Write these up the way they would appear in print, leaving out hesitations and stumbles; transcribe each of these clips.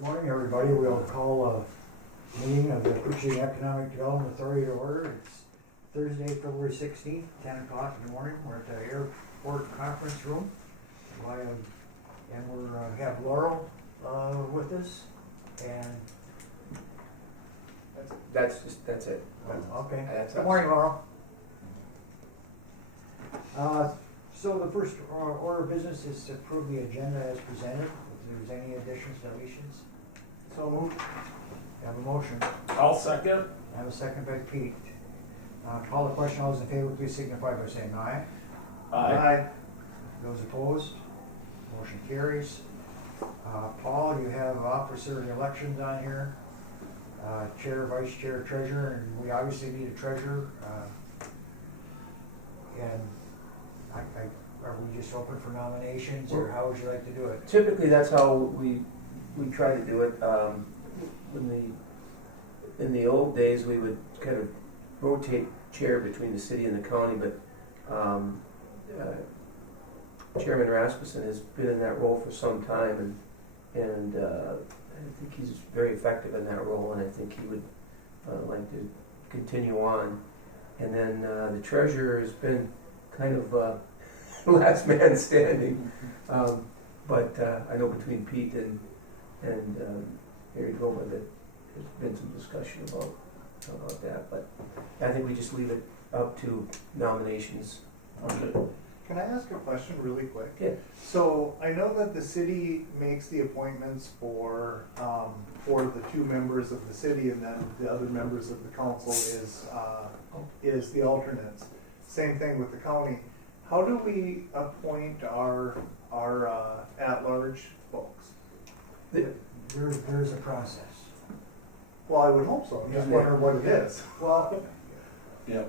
Good morning, everybody. We'll call a meeting of the Cushing Economic Development Authority to order. It's Thursday, February 16th, 10 o'clock in the morning. We're at the airport conference room. And we have Laurel with us. And That's it. okay. That's Good morning, Laurel. So the first order of business is to approve the agenda as presented. If there's any additions, deletions. So moved. Have a motion. I'll second. I have a second by Pete. Call the question. All those in favor, please signify by saying aye. Aye. Those opposed? Motion carries. Paul, you have officer elections on here. Chair, vice chair, treasurer, and we obviously need a treasurer. And are we just open for nominations, or how would you like to do it? Typically, that's how we try to do it. In the old days, we would kind of rotate chair between the city and the county, but Chairman Rasmussen has been in that role for some time, and I think he's very effective in that role, and I think he would like to continue on. And then the treasurer has been kind of last man standing, but I know between Pete and Harry Goma that there's been some discussion about that, but I think we just leave it up to nominations. Can I ask a question really quick? Yeah. So I know that the city makes the appointments for the two members of the city, and then the other members of the council is the alternates. Same thing with the county. How do we appoint our at-large folks? There's a process. Well, I would hope so. I'm just wondering what it is. Well, Yeah.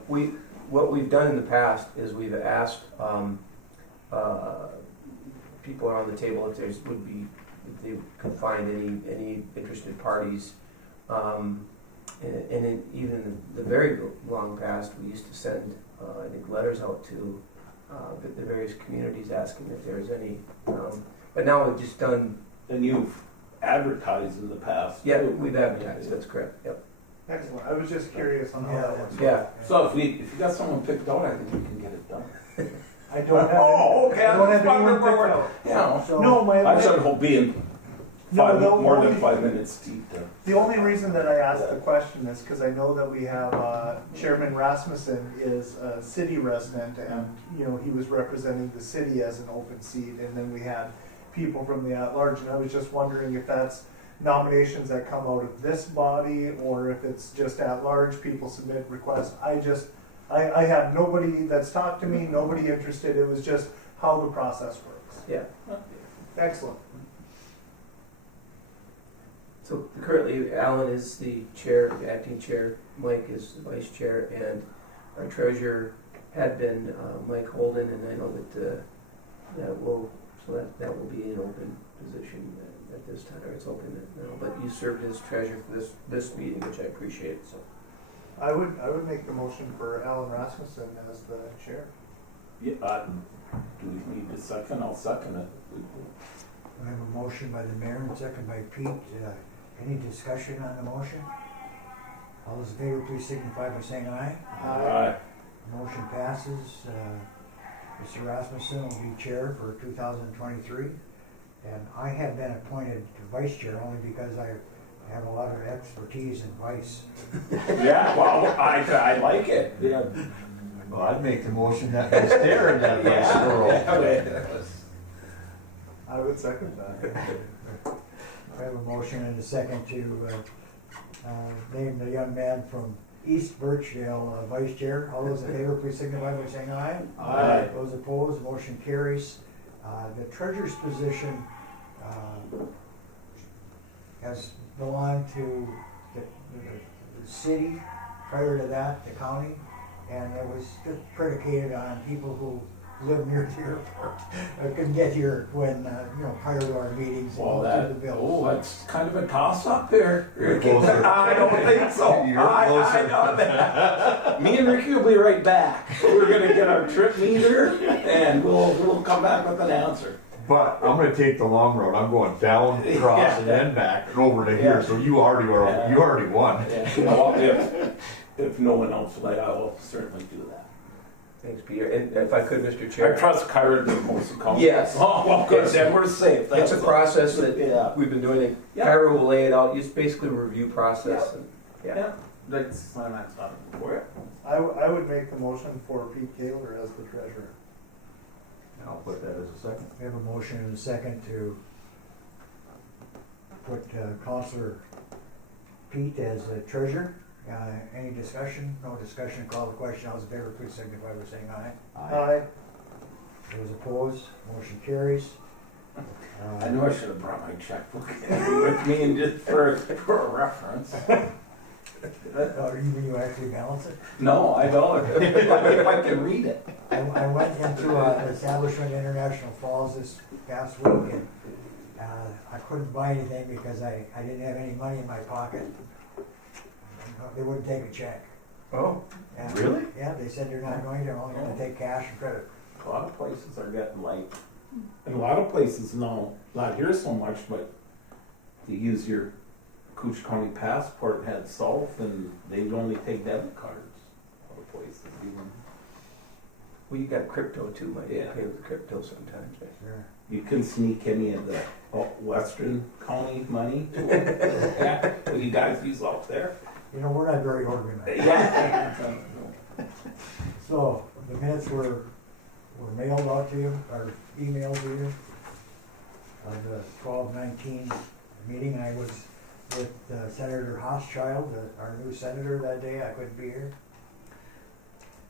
What we've done in the past is we've asked people around the table if they could find any interested parties. And even in the very long past, we used to send I think letters out to the various communities asking if there's any. But now we've just done. And you've advertised in the past. Yeah, we've advertised. That's correct. Yep. Excellent. I was just curious on how that works. Yeah. So if you got someone picked out, I think we can get it done. I don't have. Okay. I don't have anyone picked out. Yeah. so No, I said it'll be in more than only- 5 minutes deep. The only reason that I asked the question is because I know that we have Chairman Rasmussen is a city resident, and he was representing the city as an open seat, and then we had people from the at-large, and I was just wondering if that's nominations that come out of this body or if it's just at-large, people submit requests. I have nobody that's talked to me, nobody interested. It was just how the process works. Yeah. Excellent. So currently, Alan is the chair, the acting chair. Mike is the vice chair, and our treasurer had been Mike Holden, and I know that that will be an open position at this time, or it's open now. But you served as treasurer for this meeting, which I appreciate. So I would make the motion for Alan Rasmussen as the chair. Yeah. Do we need a second? I'll second it. I have a motion by the mayor and second by Pete. Any discussion on the motion? All those in favor, please signify by saying aye. Aye. Motion passes. Mr. Rasmussen will be chair for 2023. And I have been appointed to vice chair only because I have a lot of expertise in vice. Yeah, well, I like it. Yeah. Well, I'd make the motion that was there in that vice role. I would second that. I have a motion and a second to name the young man from East Birchdale vice chair. All those in favor, please signify by saying aye. Aye. Those opposed, motion carries. The treasurer's position has belonged to the city. Prior to that, the county, and it was just predicated on people who live near the airport. I couldn't get here when prior to our meetings and Well, go through the bills. that's kind of a toss-up here. You're closer. I don't think so. You're I closer. know that. Me and Ricky will be right back. We're going to get our trip meter, and we'll come back with an answer. But I'm gonna take the long road. I'm going down, across, and then back, and over to here, so you already won. Well, if no one else will, I will certainly do that. Thanks, Peter. And if I could, Mr. I Chair. trust Kyra to most accountants. Yes. Oh, well, good, It's- then we're safe. It's a That's- process Yeah. that we've been doing. Yeah. Kyra will lay it out. It's basically a review process. And, Yeah, that's, I'm not stopping for it. I would make the motion for Pete Kaler as the treasurer. I'll put that as a second. We have a motion and a second to put Counselor Pete as the treasurer. Any discussion? No discussion, call the question. All those in favor, please signify by saying aye. Aye. Those opposed, motion carries. I know I should have brought my checkbook with me and just for a reference. Even you actually balance it? No, I don't. If I can read it. I went into an establishment in International Falls this past week and I couldn't buy anything because I didn't have any money in my pocket. They wouldn't take a check. Oh, Yeah. really? Yeah, they said they're not going to, they're only gonna take cash and credit. A lot of places are getting light. And a lot of places, no, not here so much, but you use your Cooch County passport, head south, and they only take debit cards. A lot of places even. well, you got crypto too. Might Yeah. pay with crypto sometimes. Right? Sure. You can sneak any of the Western County money to them. Yeah, what you guys use out there. You know, we're not very organized. Yeah. So, the minutes were mailed out to you, or emailed to you, of the 12/19 meeting. I was with Senator Hochschild, our new senator that day. I couldn't be here.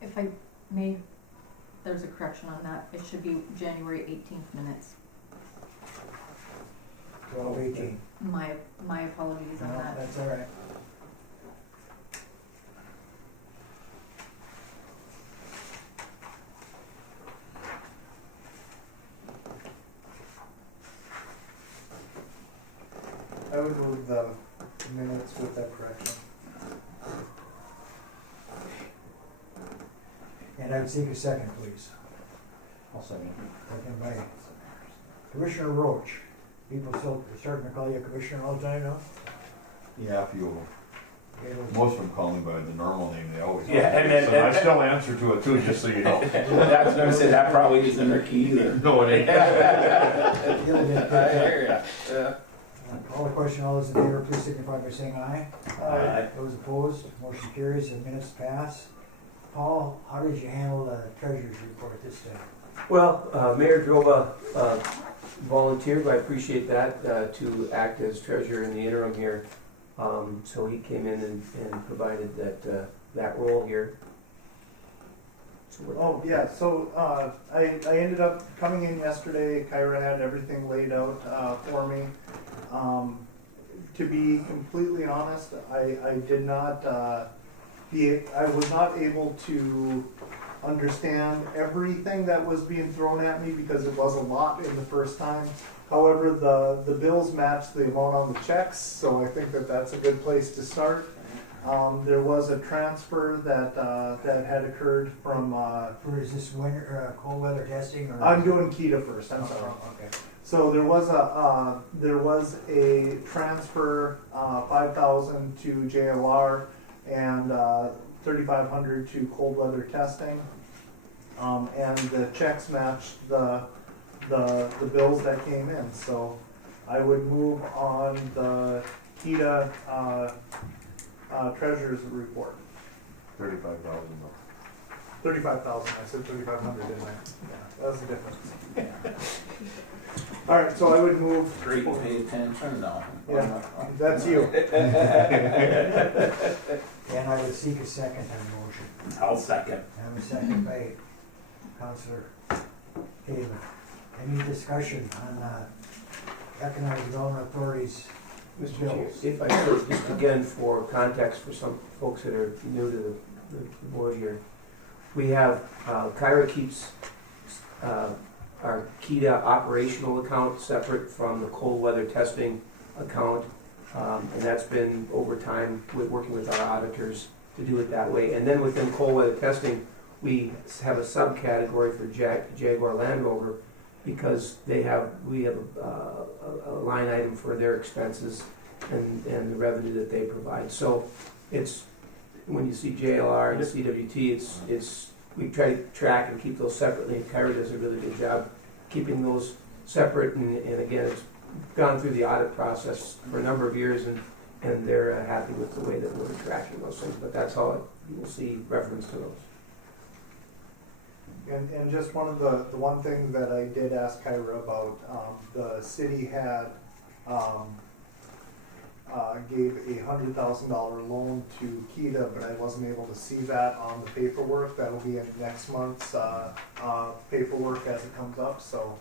If I may, there's a correction on that. It should be January 18th minutes. 12/18. My apologies on No, that. that's all right. I would move the minutes with that correction. And I would seek a second, please. I'll second. Second by Commissioner Roach. People still starting to call you Commissioner all the time now? Yeah, if you, Okay, those- most of them call me by the normal name they always. Yeah, and then- So I still answer to it too, just so you know. That's gonna say that probably isn't their key either. No, it ain't. You'll get picked up. hear ya. Call the question, all those in favor, please signify by saying aye. Aye. Those opposed, motion carries, the minutes pass. Paul, how did you handle the treasurer's report this time? Well, Mayor Droba volunteered, I appreciate that, to act as treasurer in the interim here. So he came in and provided that role here. So we're- Oh, yeah, so, I ended up coming in yesterday, Kyra had everything laid out, for me. To be completely honest, I did not, I was not able to understand everything that was being thrown at me because it was a lot in the first time. However, the bills matched the amount on the checks, so I think that that's a good place to start. There was a transfer that had occurred from, For is this winter, cold weather testing or? I'm doing Keda first, I'm sorry. Oh, okay. So there was a transfer, 5,000 to JLR and 3,500 to cold weather testing. And the checks matched the bills that came in. So I would move on the Keda treasurer's report. 35,000. 35,000. I said 3,500, didn't I? Yeah, that's the difference. All right, so I would move. Great, pay attention, no. Yeah, that's you. And I would seek a second on the motion. I'll second. I have a second by Councilor Keda. Any discussion on Economic Development Authority's Mr. Chair, bills? if I could, just again for context for some folks that are new to the board here. We have, Kyra keeps our Keda operational account separate from the cold weather testing account. And that's been over time with working with our auditors to do it that way. And then within cold weather testing, we have a subcategory for Jaguar Land Rover. because we have a line item for their expenses and the revenue that they provide. So it's, when you see JLR and CWT, we try to track and keep those separately, and Kyra does a really good job keeping those separate, and again, it's gone through the audit process for a number of years, and they're happy with the way that we're tracking those things, but that's all you will see reference to those. And just one of the one thing that I did ask Kyra about, the city had, gave $100,000 loan to Keda, but I wasn't able to see that on the paperwork. That'll be in next month's, paperwork as it comes up, so,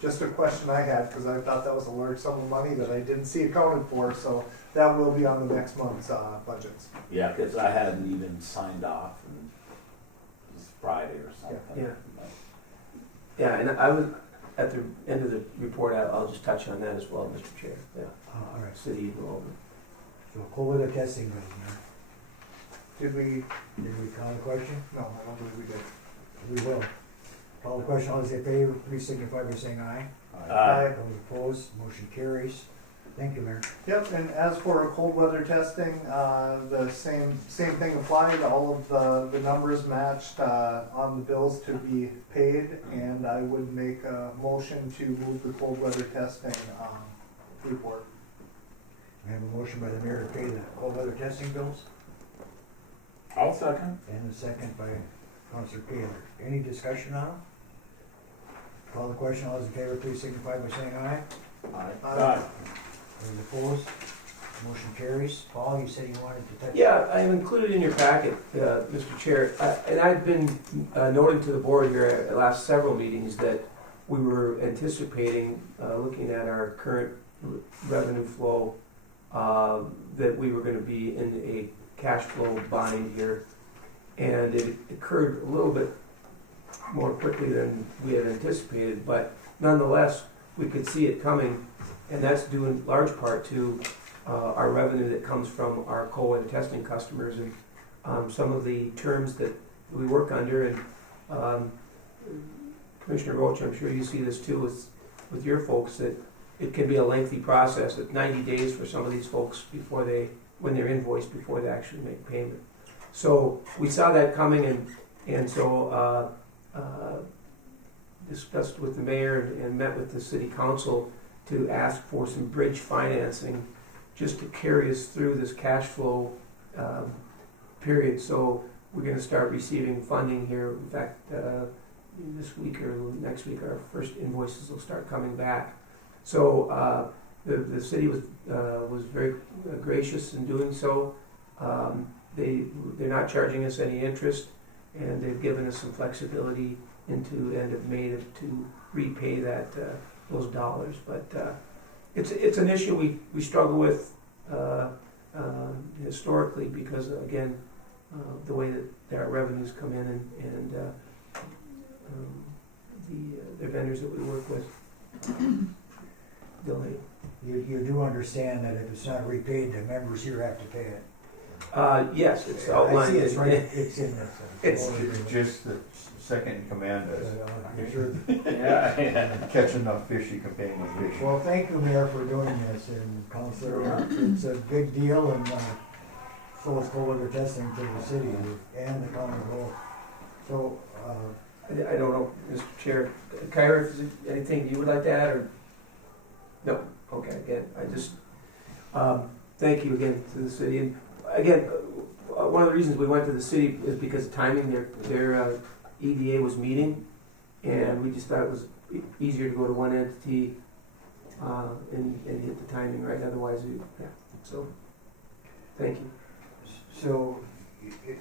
just a question I had, because I thought that was a large sum of money that I didn't see accounted for, so that will be on the next month's, budgets. Yeah, cause I hadn't even signed off and it was Friday or something. Yeah. Yeah, and I would, at the end of the report, I'll just touch on that as well, Mr. Chair. Yeah, All right, city enrollment. so cold weather testing, Mayor. Did we, Did we call the question? no, I don't believe we did. We will. Call the question, all those in favor, please signify by saying aye. Aye. Those opposed, motion carries. Thank you, Mayor. Yep, and as for cold weather testing, the same thing applied. All of the numbers matched on the bills to be paid, and I would make a motion to move the cold weather testing report. We have a motion by the mayor to pay the cold weather testing bills, I'll second. and a second by Councilor Taylor. Any discussion on them? Call the question, all those in favor, please signify by saying aye. Aye. Those opposed, motion carries. Paul, you said you wanted to touch? Yeah, I have included in your packet, Mr. Chair, and I've been noting to the board here at the last several meetings that we were anticipating, looking at our current revenue flow, that we were going to be in a cash flow bind here. And it occurred a little bit more quickly than we had anticipated, but nonetheless, we could see it coming, and that's due in large part to our revenue that comes from our cold weather testing customers and some of the terms that we work under. And Commissioner Roach, I'm sure you see this too with your folks, that it can be a lengthy process, at 90 days for some of these folks when they're invoiced, before they actually make payment. So we saw that coming, and so discussed with the mayor and met with the city council to ask for some bridge financing just to carry us through this cash flow period. So we're going to start receiving funding here. In fact, this week or next week, our first invoices will start coming back. So the city was very gracious in doing so. They're not charging us any interest, and they've given us some flexibility into end of May to repay those dollars. But it's an issue we struggle with historically, because again, the way that our revenues come in and the vendors that we work with delay. You do understand that if it's not repaid, the members here have to pay it. Yes, it's I outlined. see it's right, it's in this. It's just the second in command is I'm sure. Yeah. catch enough fish you can pay enough fish. Well, thank you, Mayor, for doing this, and Councilor, it's a big deal, and so is cold weather testing to the city and the county both. So, I don't know, Mr. Chair. Kyra, is there anything you would like to add, or? No? Okay, again, I just, thank you again to the city. And again, one of the reasons we went to the city is because of timing. Their EDA was meeting, and we just thought it was easier to go to one entity and hit the timing right. Otherwise, so thank you. so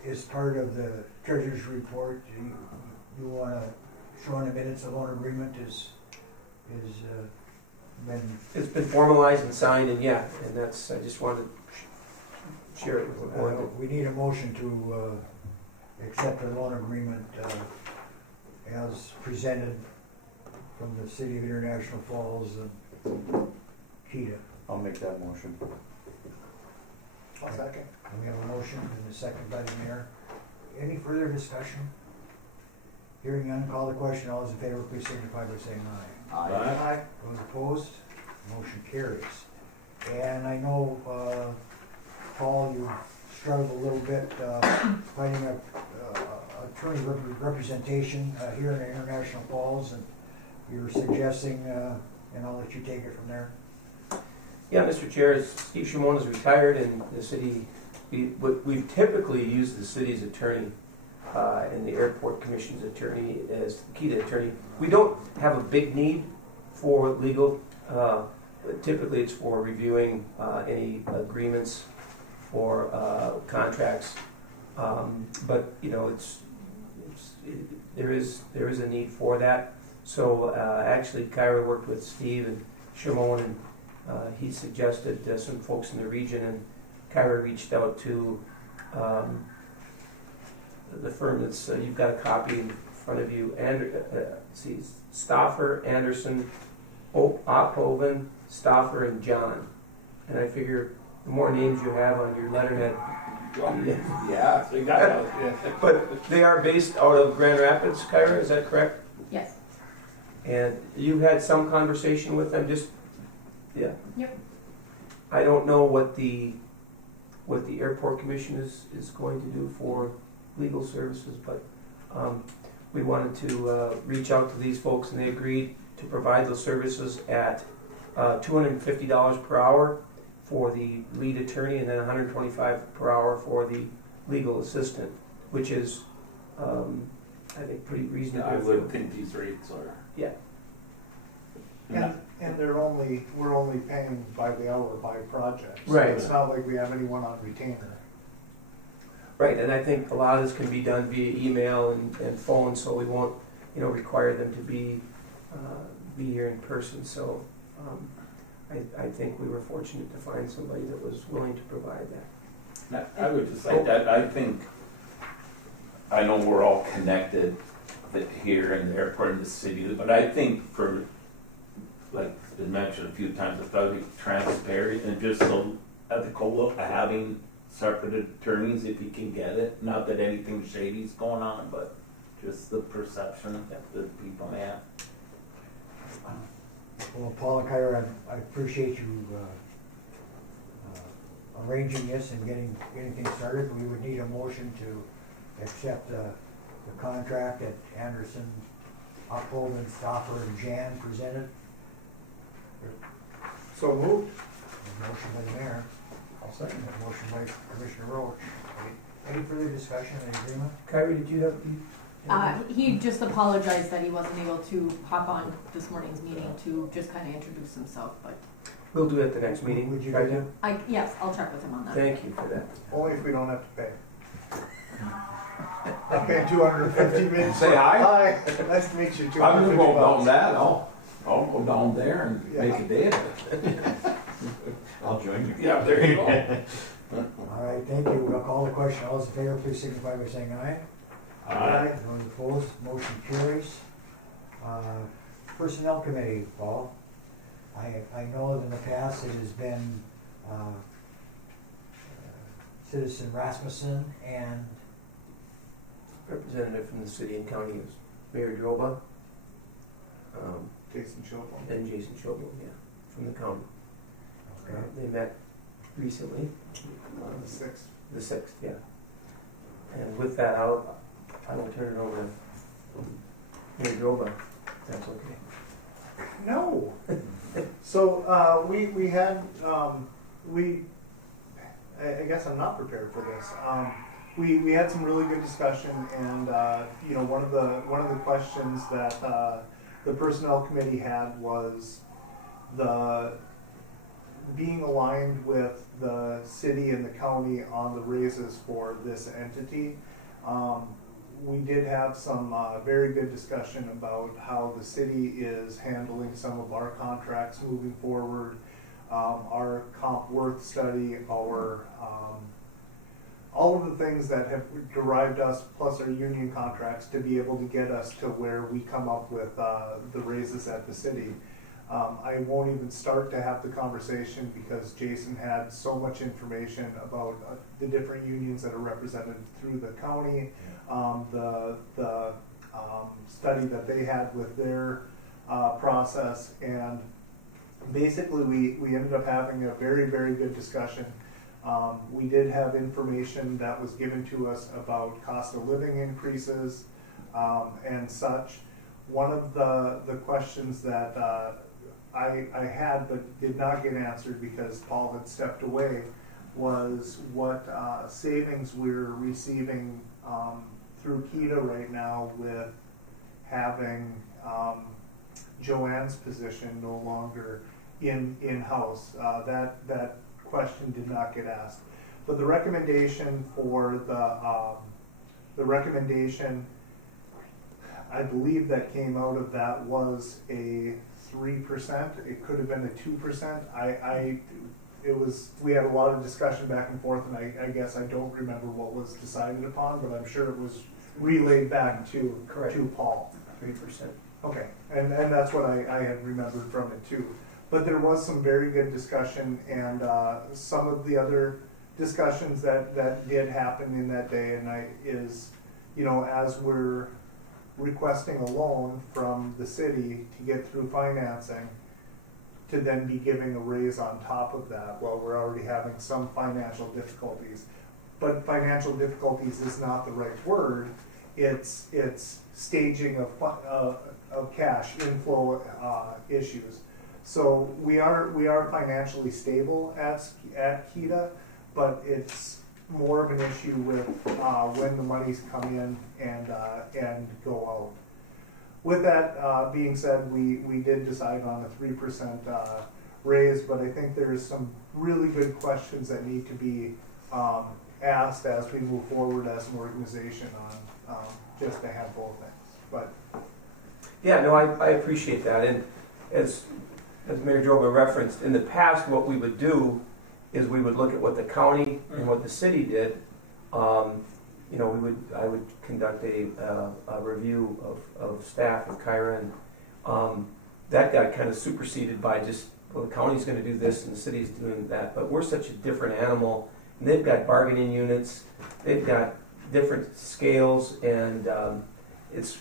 as part of the treasurer's report, you want to show in the minutes the loan agreement is been. It's been formalized and signed, and that's. I just wanted to share it with the board. We need a motion to accept the loan agreement as presented from the City of International Falls and Keda. I'll make that motion. I'll second. And we have a motion and a second by the mayor. Any further discussion? Hearing none, call the question. All those in favor, please signify by saying aye. Aye. Those opposed, motion carries. And I know, Paul, you struggled a little bit finding a attorney representation here in International Falls, and you were suggesting, and I'll let you take it from there. Yeah, Mr. Chair, Steve Shimon is retired, and the city, we've typically used the city's attorney and the airport commission's attorney as the Keda attorney. We don't have a big need for legal. But typically, it's for reviewing any agreements or contracts. But you know, there is a need for that. So actually, Kyra worked with Steve and Shimon, and he suggested some folks in the region, and Kyra reached out to the firm that's you've got a copy in front of you, and see, Stauffer, Anderson, Ophoven, Stauffer, and John. And I figure the more names you have on your letterhead. Yeah, so you got it. But they are based out of Grand Rapids, Kyra, is that correct? Yes. And you've had some conversation with them, just, yeah? Yep. I don't know what the airport commission is going to do for legal services, but we wanted to reach out to these folks, and they agreed to provide those services at $250 per hour for the lead attorney, and then $125 per hour for the legal assistant, which is, I think, pretty reasonable. I would think these rates are. Yeah. And we're only paying by the hour by project. So Right. it's not like we have anyone on retainer. Right, and I think a lot of this can be done via email and phone, so we won't, require them to be here in person. So I think we were fortunate to find somebody that was willing to provide that. I would just like that, I know we're all connected here in the airport in the city, but I think for, like it's been mentioned a few times, it's gotta be transparent and just so ethical of having separate attorneys if you can get it. Not that anything shady's going on, but just the perception that people have. Well, Paul and Kyra, I appreciate you arranging this and getting things started. We would need a motion to accept the contract that Anderson, Uphold, Stoffer, and Jan presented. So moved. A motion by the mayor. I'll second A motion by Commissioner Roach. Any further discussion on the agreement? Kyrie, did you have? He just apologized that he wasn't able to hop on this morning's meeting to just kind of introduce himself, but We'll do it at the next meeting. Would you Try do to? yes, I'll check with him on that. Thank you for that. Only if we don't have to pay. I'm paying 250 minutes. Say hi. Hi, nice to meet you. I'm gonna 250 go down bucks. that, I'll go down there and make a day of it. I'll join you. Yeah, there you go. All right, thank you. We'll call the question. All those in favor, please signify by saying aye. Aye. Those opposed, motion carries. Personnel Committee, Paul. I know that in the past it has been Citizen Rasmussen and Representative from the city and county is Mayor Droba, Jason Chilton. and Jason Shobel, yeah, from the county. okay. They met recently, The 6th. the 6th, yeah. And with that, I will turn it over to Mayor Droba, if that's okay. No. So we had I guess I'm not prepared for this. We had some really good discussion, and one of the questions that the personnel committee had was the being aligned with the city and the county on the raises for this entity. We did have some very good discussion about how the city is handling some of our contracts moving forward, our comp worth study, our all of the things that have derived us, plus our union contracts, to be able to get us to where we come up with the raises at the city. I won't even start to have the conversation because Jason had so much information about the different unions that are represented through the county, the study that they had with their process, and basically we ended up having a very, very good discussion. We did have information that was given to us about cost of living increases and such. One of the questions that I had but did not get answered because Paul had stepped away was what savings we're receiving through Keda right now with having Joanne's position no longer in-house. That question did not get asked. But the recommendation for the recommendation, I believe that came out of that was a 3%. It could have been a 2%. We had a lot of discussion back and forth, and I guess I don't remember what was decided upon, but I'm sure it was relayed back to Paul. 3%. Okay, and that's what I had remembered from it too. But there was some very good discussion, and some of the other discussions that did happen in that day and night is, as we're requesting a loan from the city to get through financing, to then be giving a raise on top of that, well, we're already having some financial difficulties. But financial difficulties is not the right word. It's staging of cash inflow issues. So we are financially stable at Keda, but it's more of an issue with when the monies come in and go out. With that being said, we did decide on a 3% raise, but I think there's some really good questions that need to be asked as we move forward as an organization on just a handful of things. But Yeah, no, I appreciate that. And as Mayor Droga referenced, in the past, what we would do is we would look at what the county and what the city did. I would conduct a review of staff at Kyra, and that got kind of superseded by just, well, the county's going to do this and the city's doing that. But we're such a different animal. And they've got bargaining units, they've got different scales, and it's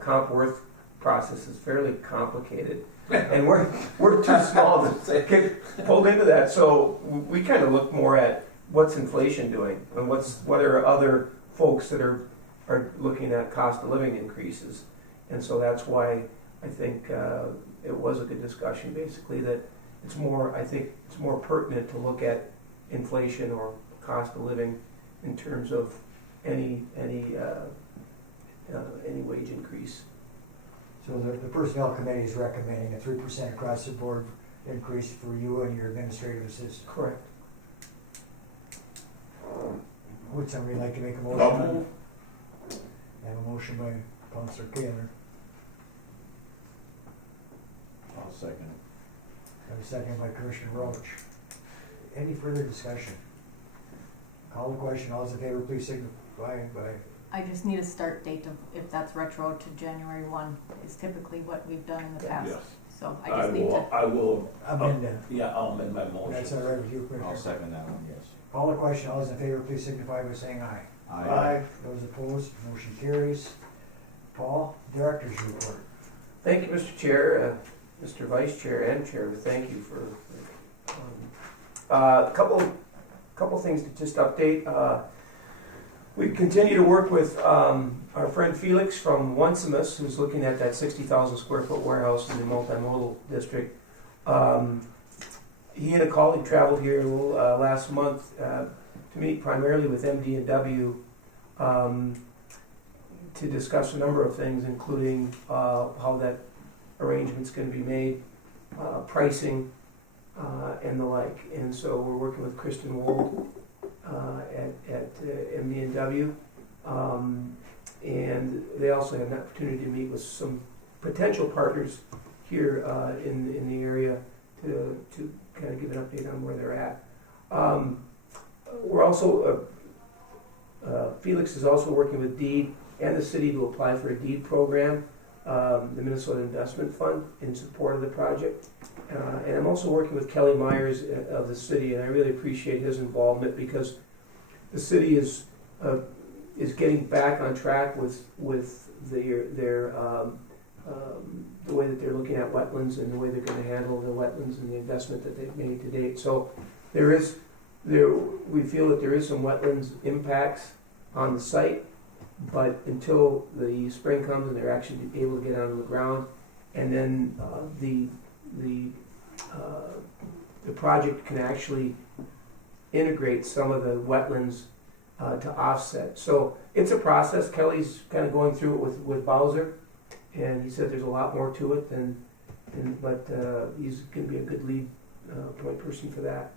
comp worth process is fairly complicated. And we're too small to get pulled into that. So we kind of look more at what's inflation doing and what are other folks that are looking at cost of living increases. And so that's why I think it was a good discussion, basically, that I think it's more pertinent to look at inflation or cost of living in terms of any wage increase. So the personnel committee is recommending a 3% across the board increase for you and your administrative assistant. Correct. Would somebody like to make a motion? Double. I have a motion by Councilor Kaler. I'll second it. I have a second by Commissioner Roach. Any further discussion? Call the question. All those in favor, please signify by. I just need a start date of, if that's retro to January 1, is typically what we've done in the past. Yes. So I just need to. I will. Amend that. Yeah, I'll amend my motion. That's all right with you, Commissioner? I'll second that one, yes. Call the question. All those in favor, please signify by saying aye. Aye. Those opposed, motion carries. Paul, Director's Report. Thank you, Mr. Chair, Mr. Vice Chair, and Chair. Thank you for a couple things to just update. We continue to work with our friend Felix from Onesimus, who's looking at that 60,000 square foot warehouse in the multimodal district. He and a colleague traveled here last month to meet primarily with MD&W to discuss a number of things, including how that arrangement's going to be made, pricing, and the like. And so we're working with Kristen Wold at MD&W, and they also had an opportunity to meet with some potential partners here in the area to kind of give an update on where they're at. We're also Felix is also working with DEED and the city to apply for a DEED program, the Minnesota Investment Fund, in support of the project. And I'm also working with Kelly Myers of the city, and I really appreciate his involvement because the city is is getting back on track with their the way that they're looking at wetlands and the way they're going to handle the wetlands and the investment that they've made to date. So we feel that there is some wetlands impacts on the site, but until the spring comes and they're actually able to get out on the ground, and then the project can actually integrate some of the wetlands to offset. So it's a process. Kelly's kind of going through it with Bowser, and he said there's a lot more to it but he's going to be a good lead point person for that.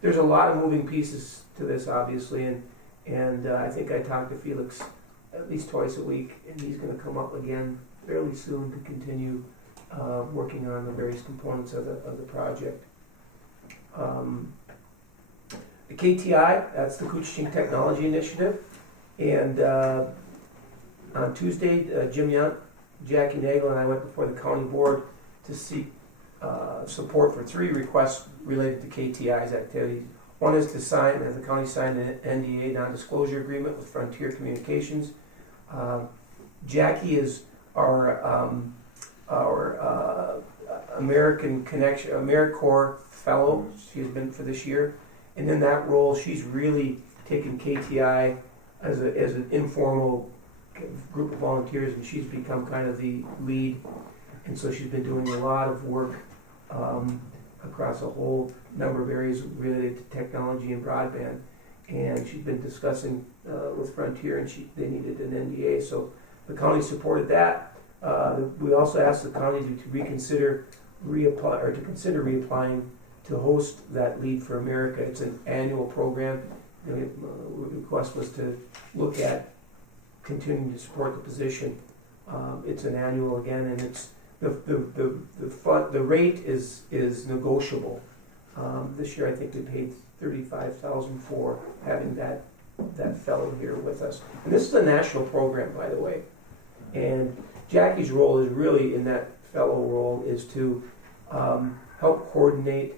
There's a lot of moving pieces to this, obviously, and I think I talked to Felix at least twice a week, and he's going to come up again fairly soon to continue working on the various components of the project. The KTI, that's the Kuching Technology Initiative, and on Tuesday, Jim Yunt, Jackie Nagel, and I went before the county board to seek support for 3 requests related to KTI's activities. One is to have the county sign an NDA, non-disclosure agreement, with Frontier Communications. Jackie is our American Connection, AmeriCorps fellow. She has been for this year, and in that role, she's really taken KTI as an informal group of volunteers, and she's become kind of the lead. And so she's been doing a lot of work across a whole number of areas related to technology and broadband. And she's been discussing with Frontier, and they needed an NDA, so the county supported that. We also asked the county to consider reapplying to host that Lead for America. It's an annual program. The request was to look at continuing to support the position. It's an annual again, and it's the rate is negotiable. This year, I think we paid $35,000 for having that fellow here with us. And this is a national program, by the way. And Jackie's role is really, in that fellow role, is to help coordinate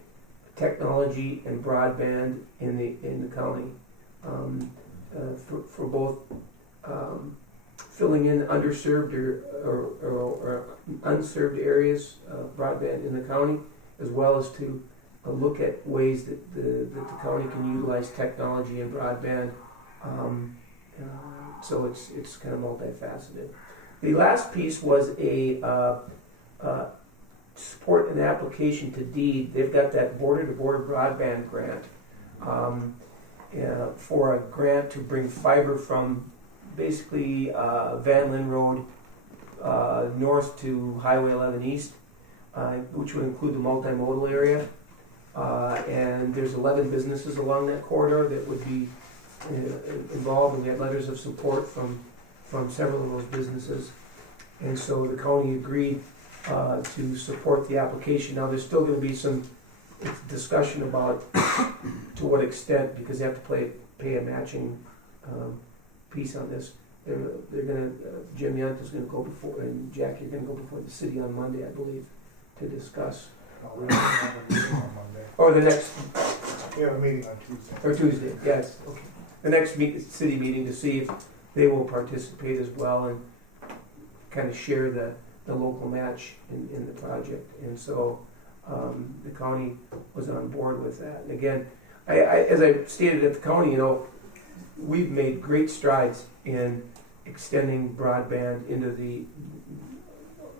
technology and broadband in the county for both filling in underserved or unserved areas of broadband in the county, as well as to look at ways that the county can utilize technology and broadband. So it's kind of multifaceted. The last piece was support an application to deed. They've got that border-to-border broadband grant for a grant to bring fiber from basically Van Linn Road north to Highway 11 East, which would include the multimodal area. And there's 11 businesses along that corridor that would be involved, and we had letters of support from several of those businesses. And so the county agreed to support the application. Now there's still going to be some discussion about to what extent, because they have to pay a matching piece on this. They're going to, Jim Yunt is going to go before, and Jackie are going to go before the city on Monday, I believe, to discuss. We don't have a meeting on Monday. Or the next, We have a meeting on Tuesday. or Tuesday, yes, okay. The next city meeting, to see if they will participate as well and kind of share the local match in the project. And so the county was on board with that. And again, as I stated at the county, we've made great strides in extending broadband into the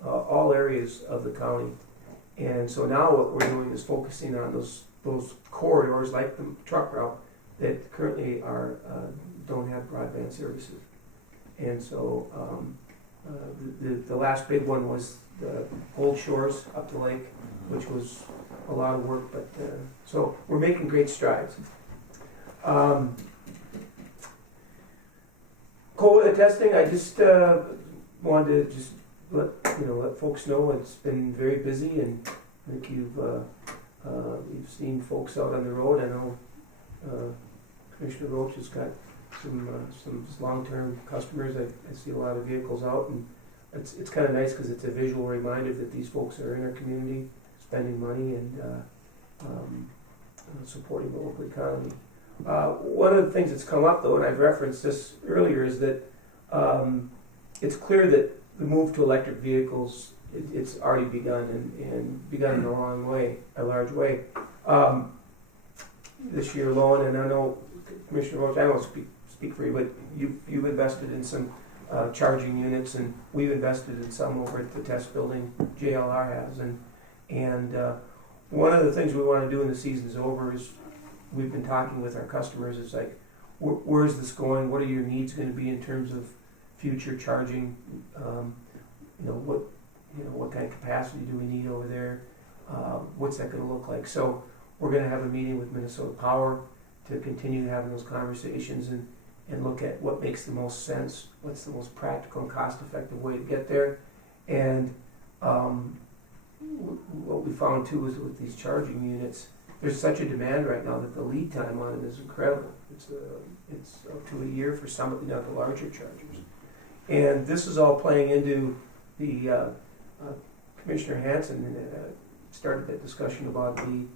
all areas of the county. And so now what we're doing is focusing on those corridors, like the truck route, that currently don't have broadband services. And so the last big one was the Old Shores up the lake, which was a lot of work, but so we're making great strides. COVID testing, I just wanted to just let folks know it's been very busy, and I think you've seen folks out on the road. I know Commissioner Roach has got some long-term customers. I see a lot of vehicles out, and it's kind of nice because it's a visual reminder that these folks are in our community, spending money and supporting the local economy. One of the things that's come up though, and I've referenced this earlier, is that it's clear that the move to electric vehicles, it's already begun and begun in a large way. This year alone, and I know Commissioner Roach, I don't speak for you, but you've invested in some charging units, and we've invested in some over at the test building. JLR has, and one of the things we want to do when the season's over is we've been talking with our customers. Is like, where's this going? What are your needs going to be in terms of future charging? What kind of capacity do we need over there? What's that going to look like? So we're going to have a meeting with Minnesota Power to continue having those conversations and look at what makes the most sense, what's the most practical and cost-effective way to get there. And what we found too is with these charging units, there's such a demand right now that the lead time on it is incredible. It's up to a year for some of the larger chargers. And this is all playing into the Commissioner Hanson started that discussion about the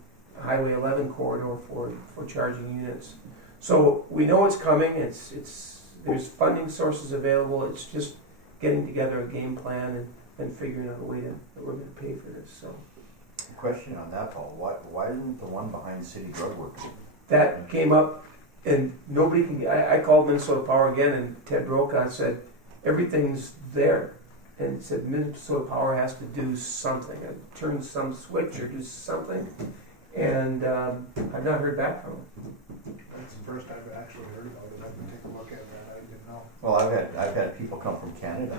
Highway 11 corridor for charging units. So we know it's coming. There's funding sources available. It's just getting together a game plan and figuring out a way that we're going to pay for this. So Question on that, Paul. Why isn't the one behind City Drug working? that came up, and nobody can. I called Minnesota Power again, and Ted Brokaw said everything's there, and said Minnesota Power has to do something, turn some switch or do something. And I've not heard back from him. That's the first I've actually heard about it. I can take a look at that. I didn't know. Well, I've had people come from Canada,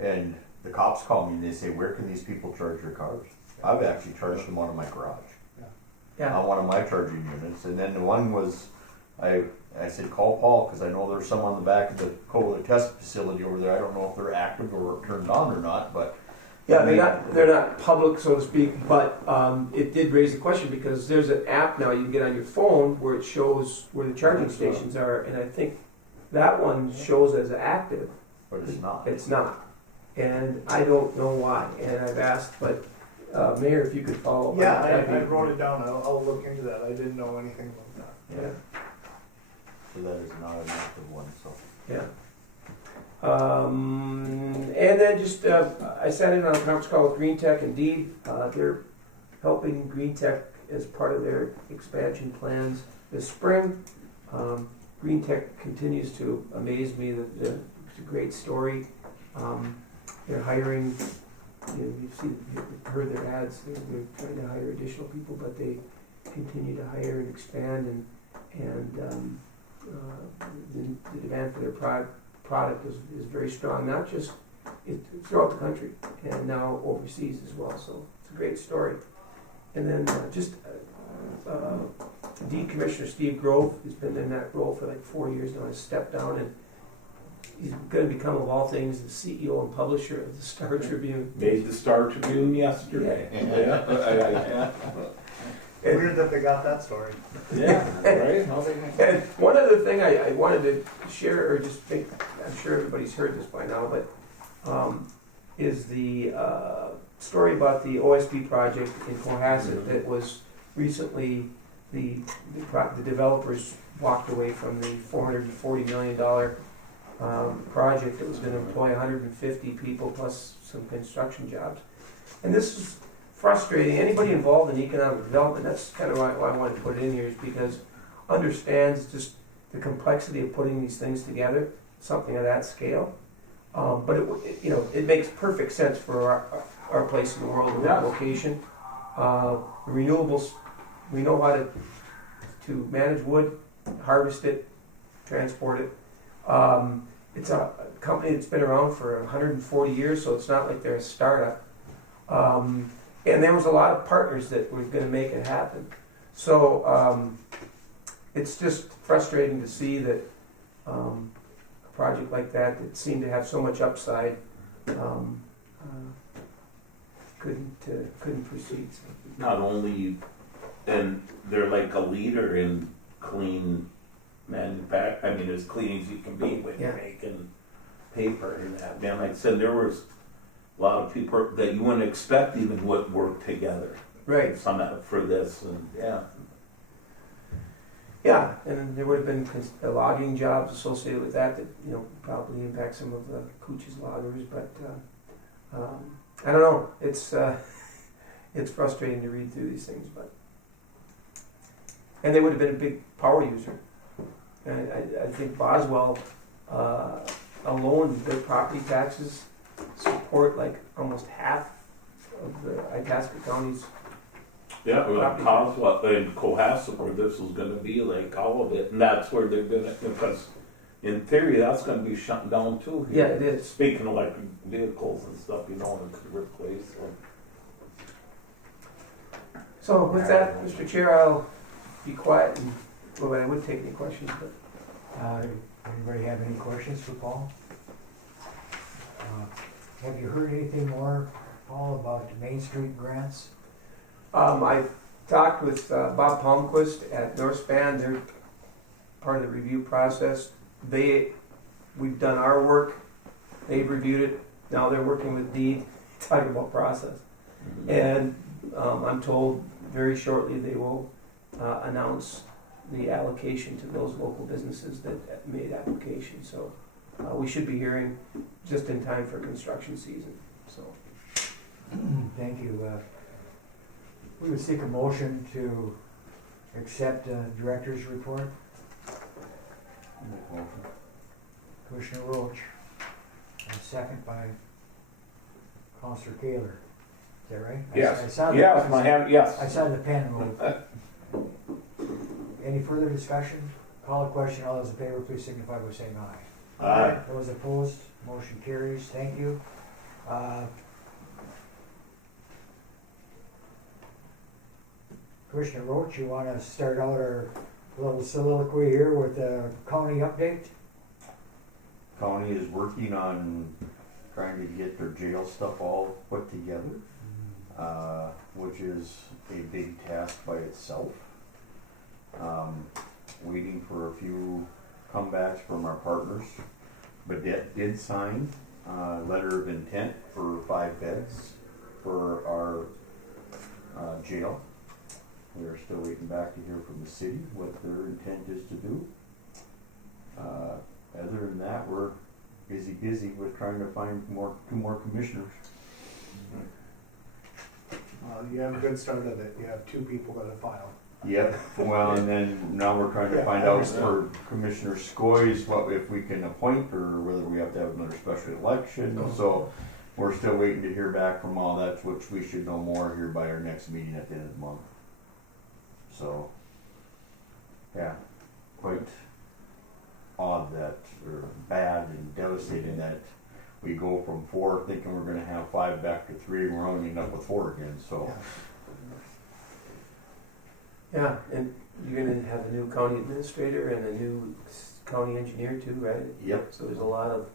and the cops call me and they say, "Where can these people charge their cars?" I've actually charged them out of my garage, Yeah. on one of my charging units, and then the one was, I said, "Call Paul," because I know there's some on the back of the Kohler test facility over there. I don't know if they're active or turned on or not, but Yeah, they're not public, so to speak, but it did raise the question because there's an app now you can get on your phone where it shows where the charging stations are, and I think that one shows as active. but it's not. It's not, and I don't know why. And I've asked, but Mayor, if you could follow up. Yeah, on that, I wrote it down. I'll look into that. I didn't know anything about that. Yeah, So that is not an active one. So yeah. And then just I sat in on a conference call with Green Tech and Deed. They're helping Green Tech as part of their expansion plans this spring. Green Tech continues to amaze me. It's a great story. They're hiring. You've heard their ads. They're trying to hire additional people, but they continue to hire and expand, and the demand for their product is very strong, not just throughout the country and now overseas as well. So it's a great story. And then Deed Commissioner Steve Grove has been in that role for like 4 years now. Has stepped down, and he's going to become, of all things, the CEO and publisher of the Star Tribune. Made the Star Tribune yesterday. Yeah. Weird that they got that story. Yeah, right? How they And one other thing I wanted to share, or just think, I'm sure everybody's heard this by now, but is the story about the OSB project in Cohasset that was recently the developers walked away from the $440 million project that was going to employ 150 people plus some construction jobs. And this is frustrating. Anybody involved in economic development, that's kind of why I wanted to put it in here, is because understands just the complexity of putting these things together, something of that scale. But it makes perfect sense for our place in the world and that location. Renewables, we know how to manage wood, harvest it, transport it. It's a company that's been around for 140 years, so it's not like they're a startup. And there was a lot of partners that were going to make it happen. So it's just frustrating to see that a project like that seemed to have so much upside couldn't proceed. Not only, and they're like a leader in clean manufacturing. I mean, as clean as you can be when you're making paper and that. Man, like I said, there was a lot of people that you wouldn't expect even would work together. Right. Some for this, and yeah. Yeah, and there would have been logging jobs associated with that probably impact some of the Cooch's loggers, but I don't know. It's it's frustrating to read through these things, but and they would have been a big power user. And I think Boswell alone, their property taxes support like almost half of the Itasca County's. Yeah, well, Property. Coswell and Cohasset, where this was gonna be, like all of it, and that's where they're gonna, because in theory, that's gonna be shut down too. Yeah, here. it is. Speaking of electric vehicles and stuff, and could replace them. So with that, Mr. Chair, I'll be quiet and well, I would take any questions, but Anybody have any questions for Paul? Have you heard anything more, Paul, about the Main Street grants? I talked with Bob Palmquist at Northspan. They're part of the review process. We've done our work. They've reviewed it. Now they're working with Deed, talking about process. And I'm told very shortly they will announce the allocation to those local businesses that made application. So we should be hearing just in time for construction season. So Thank you. We would seek a motion to accept director's report. Commissioner Roach, and second by Counselor Kaler. Is that right? Yes. I saw the- Yes, my hand, I yes. saw the pen move. Any further discussion? Call a question. All those in favor, please signify by saying aye. Aye. Those opposed, motion carries. Thank you. Commissioner Roach, you want to start out our little soliloquy here with a county update? County is working on trying to get their jail stuff all put together, which is a big task by itself. Waiting for a few comebacks from our partners, but did sign a letter of intent for 5 beds for our jail. We are still waiting back to hear from the city what their intent is to do. Other than that, we're busy with trying to find 2 more commissioners. You have a good start of it. You have 2 people that have filed. Yep, well, and then now we're trying to Yeah, find I out understand. for Commissioner Skoy's, what, if we can appoint or whether we have to have another special election. So we're still waiting to hear back from all that, which we should know more here by our next meeting at the end of the month. So, yeah, quite odd that, or bad and devastating that we go from 4 thinking we're gonna have 5 back to 3 and we're only ending up with 4 again, so. yeah, and you're going to have a new county administrator and a new county engineer too, right? Yep, So there's a lot of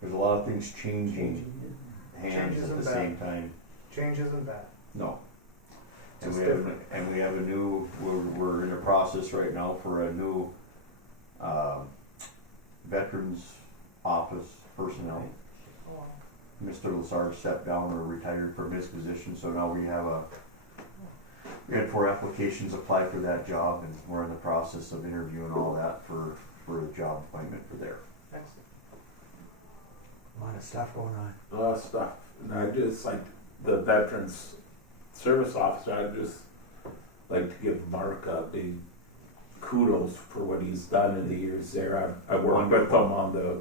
there's a lot of things changing changing. hands Changes at and the bad. same time. Change isn't bad. No. And Just we have, different. and we have a new, we're in the process right now for a new, veterans office personnel. Mr. Lazar stepped down or retired from his position, so now we had 4 applications apply for that job, and we're in the process of interviewing all that for the job appointment for there. A lot of stuff going on. A lot of stuff. And I just like the Veterans Service Officer, I just like to give Mark a big kudos for what he's done in the years there. I worked with him on the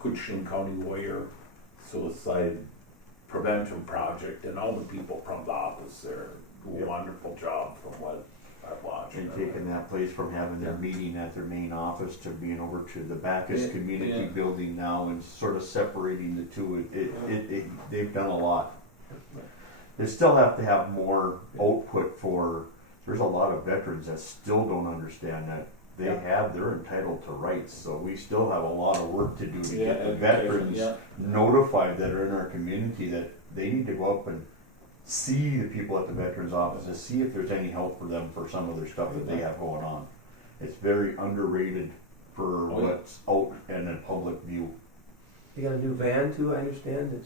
Kuching County Warrior Suicide Prevention Project, and all the people from the office there do a wonderful job from what I've watched. And taking that place from having their meeting at their main office to being over to the Bacchus Yeah, Community yeah. Building now, and sort of separating the two. They've done a lot. They still have to have more output for, there's a lot of veterans that still don't understand that they're entitled to rights, so we still have a lot of work to do to get the veterans notified that are in our community that they need to go up and see the people at the veterans offices, see if there's any help for them for some of their stuff that they have going on. It's very underrated for what's out and in public view. You got a new van too, I understand.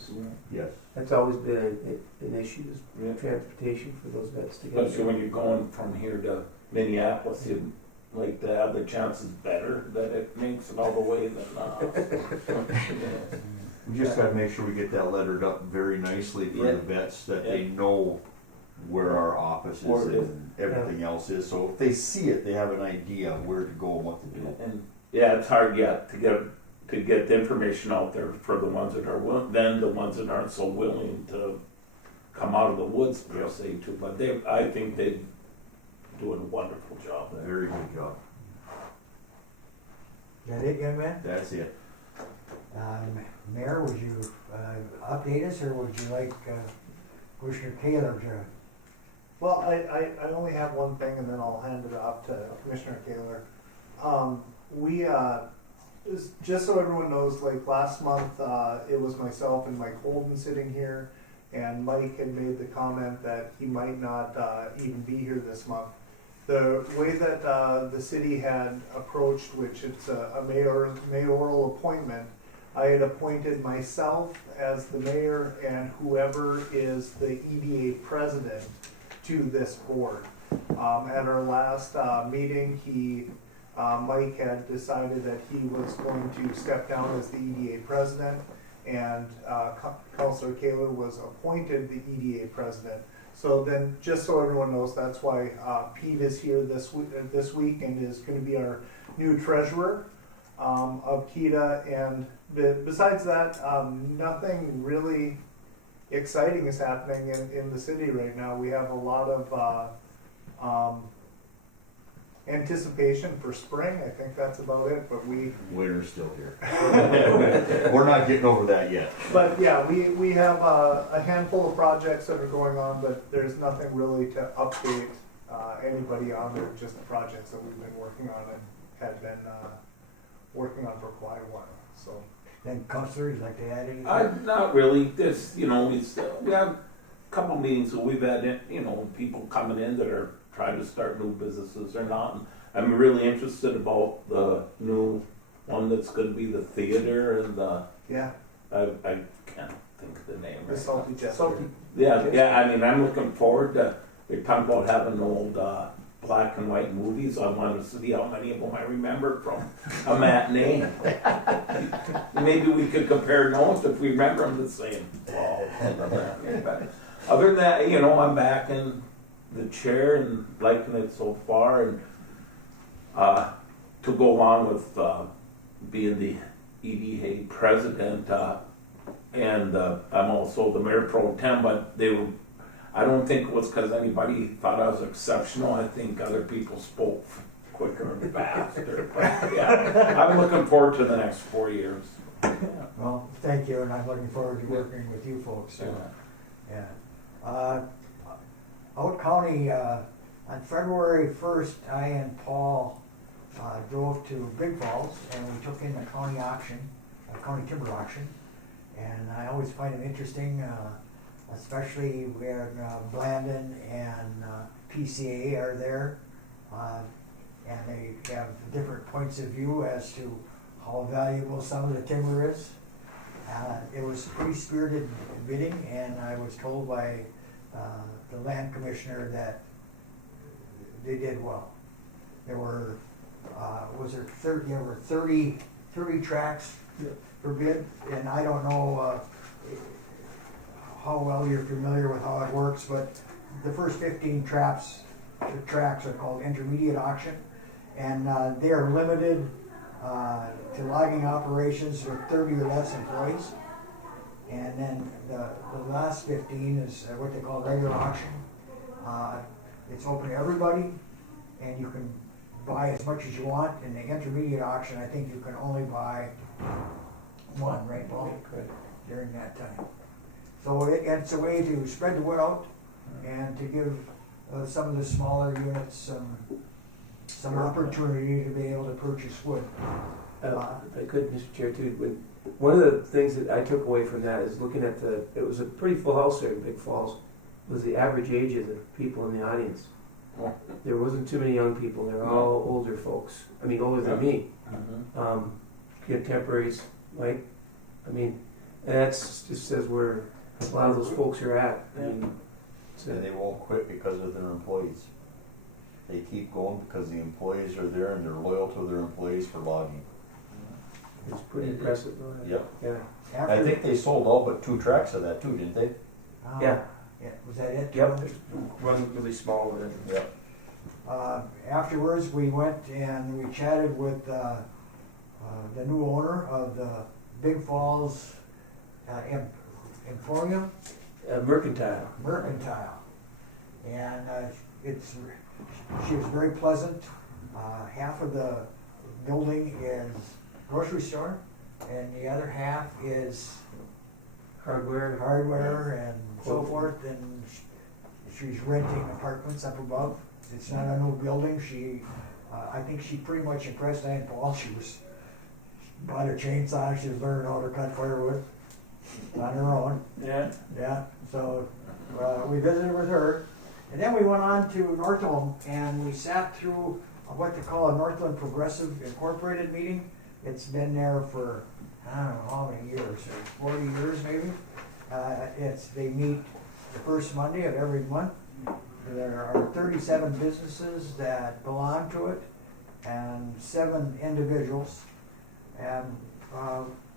Yes. That's always been an issue, is Yeah. transportation for those vets to get. Especially when you're going from here to Minneapolis, like to have the chances better, that it makes it all the way than, We just gotta make sure we get that lettered up very nicely for Yeah. the vets, that they know where our office Where is it is. and everything else is, so if they see it, they have an idea of where to go and what to do. and, yeah, it's hard yet to get the information out there for the ones that are then the ones that aren't so willing to come out of the woods per se too, but I think they doing a wonderful job there. Very good job. Is that it, young man? That's it. Mayor, would you update us, or would you like Commissioner Keda to? Well, I only have one thing and then I'll hand it off to Commissioner Kaler. Just so everyone knows, like last month, it was myself and Mike Holden sitting here, and Mike had made the comment that he might not even be here this month. The way that the city had approached, which it's a mayoral appointment, I had appointed myself as the mayor and whoever is the EDA president to this board. At our last meeting, Mike had decided that he was going to step down as the EDA president, and Councilor Kaler was appointed the EDA president. So then, just so everyone knows, that's why Pete is here this week and is going to be our new treasurer of Keda. And besides that, nothing really exciting is happening in the city right now. We have a lot of anticipation for spring. I think that's about it. But Winter's still here. We're not getting over that yet. But yeah, we have a handful of projects that are going on, but there's nothing really to update anybody on. They're just the projects that we've been working on and had been working on for quite a while. So. Then, Councilor, you'd like to add anything? Not really. There's, we have a couple meetings that we've had, people coming in that are trying to start new businesses or not. And I'm really interested about the new one that's going to be the theater and Yeah, I can't think of the name. the Right Salty now. Jester. Yeah. I mean, I'm looking forward to. They're talking about having old black and white movies. I wanted to see how many of them I remember from a matinee. Maybe we could compare notes if we remember them the same. But other than that, I'm back in the chair and liking it so far, and to go along with being the EDA president, and I'm also the mayor pro tem, but I don't think it was because anybody thought I was exceptional. I think other people spoke quicker and faster. But yeah, I'm looking forward to the next 4 years. Well, thank you, and I'm looking forward to working with you folks. Yeah. Out County, on February 1st, I and Paul drove to Big Falls, and we took in the county auction, county timber auction. And I always find it interesting, especially when Blandon and PCA are there, and they have different points of view as to how valuable some of the timber is. It was pretty spirited bidding, and I was told by the land commissioner that they did well. There were, there were 30 tracks for bid, and I don't know how well you're familiar with how it works, but the first 15 tracks are called intermediate auction, and they are limited to logging operations with 30 or less employees. And then the last 15 is what they call regular auction. It's open to everybody, and you can buy as much as you want. In the intermediate auction, I think you can only buy one, right, Paul? Correct. During that time. So it's a way to spread the wood out and to give some of the smaller units some opportunity to be able to purchase wood. If I could, Mr. Chair, too, one of the things that I took away from that is looking at it was a pretty full house there in Big Falls, was the average age of the people in the audience. There wasn't too many young people, they were all older folks, older than me. Contemporaries, Mike, and that's just says where a lot of those folks are at. And they won't quit because of their employees. they keep going because the employees are there and they're loyal to their employees for logging. It's pretty impressive, though. Yep. Yeah. I After, think they sold all but 2 tracks of that too, didn't they? Yeah. Yeah, was that it? Yep, run really small with it. Yep. Afterwards, we went and we chatted with the new owner of the Big Falls Emporium Mercantile. Mercantile. And she was very pleasant. Half of the building is grocery store, and the other half is hardware and so forth. And she's renting apartments up above. It's not a new building. I think she pretty much impressed Aunt Paul. She bought her chainsaw. She was learning how to cut firewood on her own. Yeah. Yeah, so we visited with her, and then we went on to Northland, and we sat through what they call a Northland Progressive Incorporated meeting. It's been there for, I don't know how many years, 40 years maybe. They meet the first Monday of every month. There are 37 businesses that belong to it, and 7 individuals. And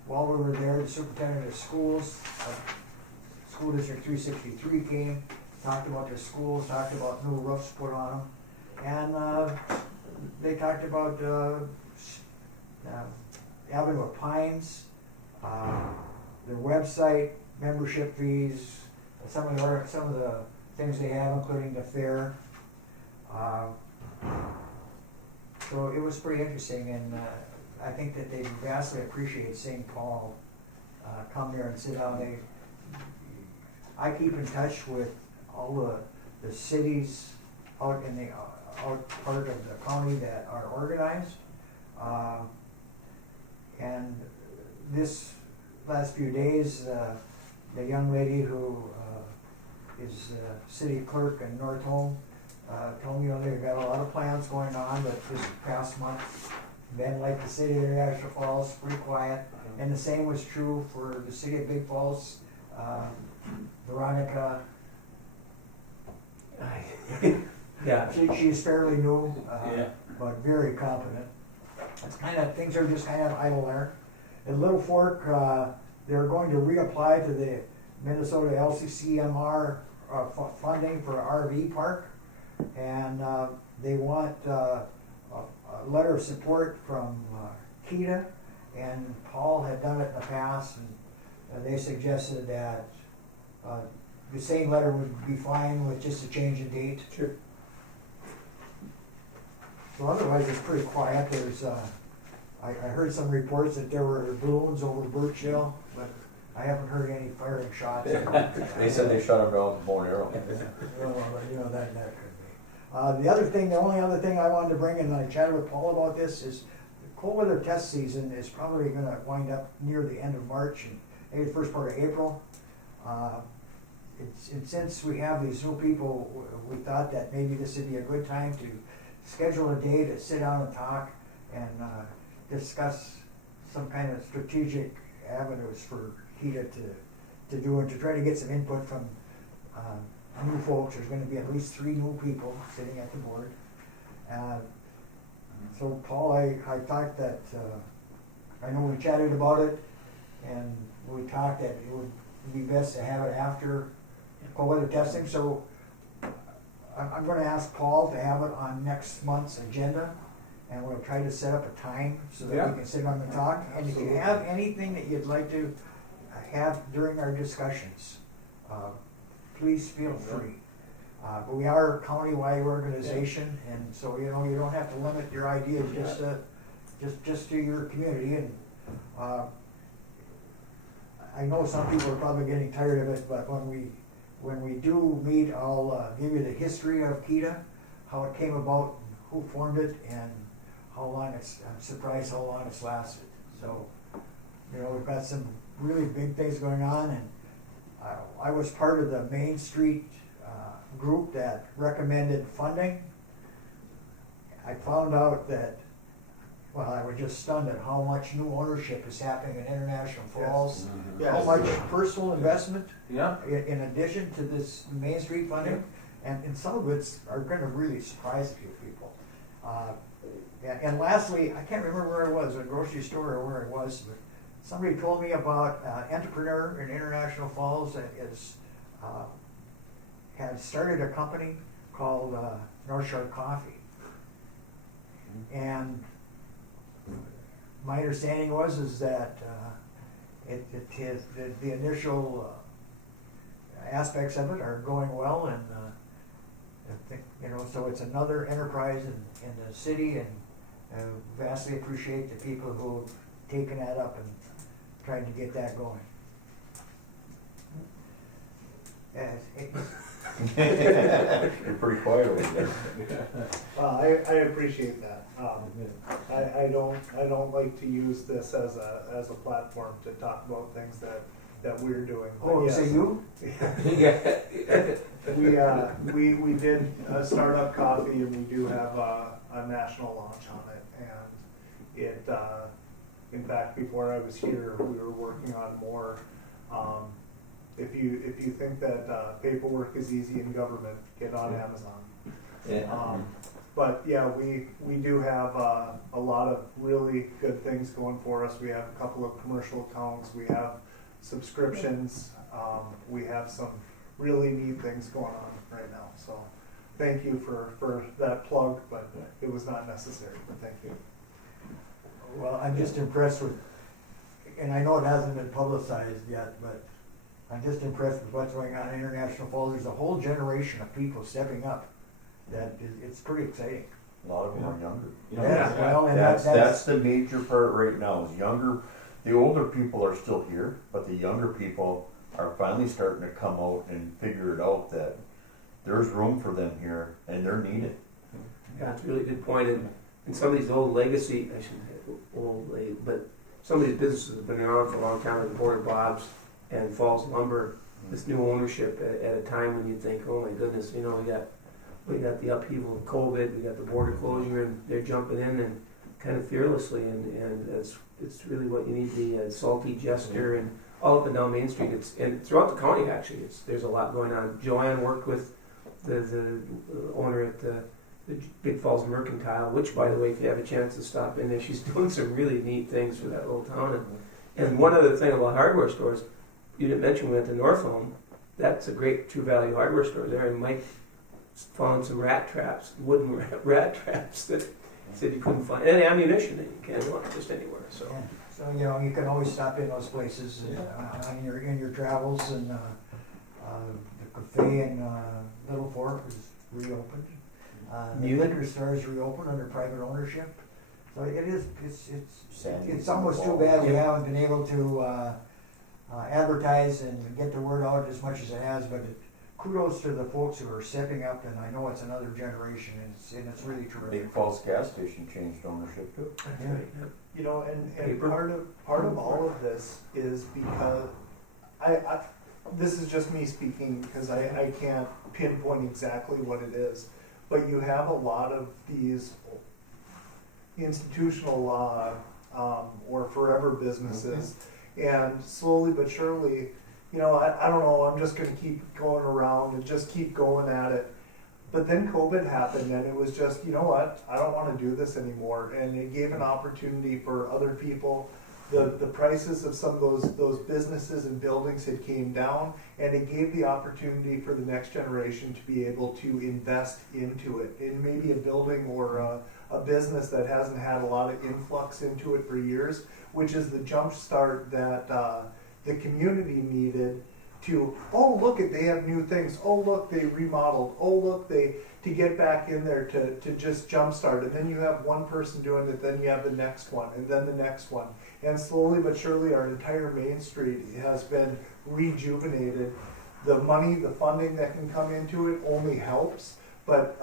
while we were there, the superintendent of schools, School District 363 came, talked about their schools, talked about new roofs put on them, and they talked about Avenue of Pines, their website, membership fees, some of the things they have, including the fair. So it was pretty interesting, and I think that they vastly appreciate St. Paul come there and sit down. I keep in touch with all the cities out in the out part of the county that are organized, and this last few days, the young lady who is city clerk in North Home told me, they've got a lot of plans going on, but this past month, been like the city of International Falls, pretty quiet. And the same was true for the city of Big Falls. Veronica, Yeah. she's fairly new, Yeah. but very competent. It's things are just kind of idle there. In Little Fork, they're going to reapply to the Minnesota LCCMR funding for RV park, and they want a letter of support from Keda, and Paul had done it in the past, and they suggested that the same letter would be fine with just a change in date. Sure. So otherwise, it's pretty quiet. I heard some reports that there were balloons over Birch Hill, but I haven't heard any firing shots. They said they shot him down with a bow and arrow. That could be. The only other thing I wanted to bring, and I chatted with Paul about this, is the cold weather test season is probably going to wind up near the end of March and maybe the first part of April. Since we have these new people, we thought that maybe this would be a good time to schedule a day to sit down and talk and discuss some kind of strategic avenues for Keda to do, and to try to get some input from new folks. There's going to be at least 3 new people sitting at the board. So Paul, I thought that, I know we chatted about it, and we talked that it would be best to have it after cold weather testing. So I'm going to ask Paul to have it on next month's agenda, and we'll try to set up a time so that we can sit down and talk. And if you have anything that you'd like to have during our discussions, please feel free. But we are a county-wide organization, and so you don't have to limit your ideas just to your community. And I know some people are probably getting tired of it, but when we do meet, I'll give you the history of Keda, how it came about, who formed it, and how long I'm surprised how long it's lasted. So, we've got some really big things going on, and I was part of the Main Street group that recommended funding. I found out that, I was just stunned at how much new ownership is happening in International Falls. Yes. How much personal investment Yeah. in addition to this Main Street funding. and some of it's are gonna really surprise a few people. And lastly, I can't remember where I was, a grocery store or where I was, but somebody told me about entrepreneur in International Falls that has started a company called North Shore Coffee. And my understanding is that the initial aspects of it are going well, and I think, so it's another enterprise in the city, and vastly appreciate the people who've taken that up and tried to get that going. You're pretty quiet over there. I appreciate that. I don't like to use this as a platform to talk about things that we're doing. But Oh, yes, say you? we did a startup coffee, and we do have a national launch on it, and it in fact, before I was here, we were working on more. If you think that paperwork is easy in government, get on Amazon. Yeah. But yeah, we do have a lot of really good things going for us. We have a couple of commercial accounts. We have subscriptions. We have some really neat things going on right now. So thank you for that plug, but it was not necessary. But thank you. Well, I'm just impressed with, and I know it hasn't been publicized yet, but I'm just impressed with what's going on in International Falls. There's a whole generation of people stepping up. It's pretty exciting. A lot of them are younger. Yeah, well, and That's the major part right now, is younger. The older people are still here, but the younger people are finally starting to come out and figure it out that there's room for them here and they're needed. Yeah, it's a really good point. And some of these old legacy, I shouldn't say old, but some of these businesses have been around for a long time, like Border Bob's and Falls Lumber. This new ownership at a time when you think, oh my goodness, we got the upheaval of COVID, we got the border closure, and they're jumping in and kind of fearlessly, and it's really what you need, the salty gesture, and all up and down Main Street. And throughout the county, actually, there's a lot going on. Joanne worked with the owner at the Big Falls Mercantile, which, by the way, if you have a chance to stop in there, she's doing some really neat things for that little town. And one other thing about hardware stores, you didn't mention we went to Northholm. That's a great True Value hardware store there, and Mike found some wooden rat traps that he said you couldn't find any ammunition that you can't find just anywhere. So. Yeah. So you can always stop in those places on in your travels, and the cafe in Little Fork is reopened. The liquor store is reopened under private ownership. So it's almost too bad we haven't been able to advertise and get the word out as much as it has. But kudos to the folks who are stepping up, and I know it's another generation, and it's really terrific. Big Falls gas station changed ownership too. Yeah. And part of all of this is because I this is just me speaking, because I can't pinpoint exactly what it is, but you have a lot of these institutional or forever businesses, and slowly but surely, I don't know, I'm just going to keep going around and just keep going at it. But then COVID happened, and it was just, you know what, I don't want to do this anymore. And it gave an opportunity for other people. The prices of some of those businesses and buildings had came down, and it gave the opportunity for the next generation to be able to invest into it, in maybe a building or a business that hasn't had a lot of influx into it for years, which is the jump start that the community needed to, oh look, they have new things, oh look, they remodeled, oh look, to get back in there to just jumpstart. And then you have one person doing it, then you have the next one, and then the next one. And slowly but surely our entire Main Street has been rejuvenated. The money, the funding that can come into it only helps. But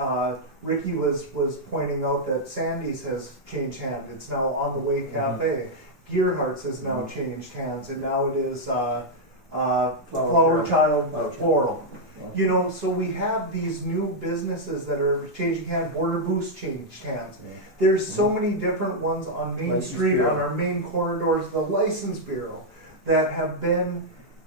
Ricky was pointing out that Sandy's has changed hands. It's now On the Way Cafe. Gearhart's has now changed hands, and now it is Flower Child Floral. So we have these new businesses that are changing hands. Border Boost changed hands. There's so many different ones on Main Street, on our main corridors, the License Bureau, that have been